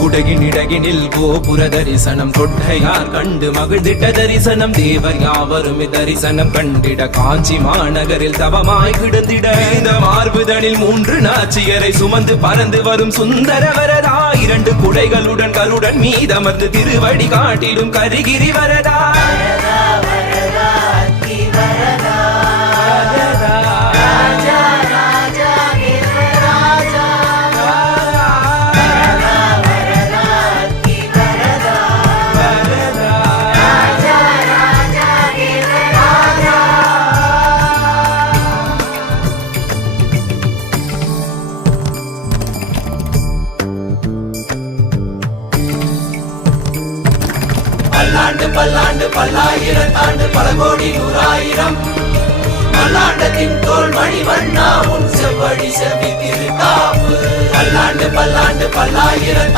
குடகினிடகினில் கோபுர தரிசனம் கொட்டையார் கண்டு மகிழ்ந்திட்ட தரிசனம் தேவர் யாவரும் தரிசனம் கண்டிட காஞ்சி மாநகரில் தவமாய் கிடந்திட இந்த மார்புதனில் 3 நாச்சியரை சுமந்து பறந்து வரும் சுந்தரவரதா 2 குடைகளுடன் கருடன் மீதமர்ந்து திருவடி காட்டிடும் கரிகிரி வரதா பல்லாண்டு பல்லாண்டு பல்லாயிரத்தாண்டு பல கோடி நூறாயிரம் பல்லாண்டத்தின் தோல் மணிவண்ணா உன் செவ்வழி செவி திருக்காப்பு பல்லாண்டு பல்லாண்டு பல்லாயிரத்தாண்டு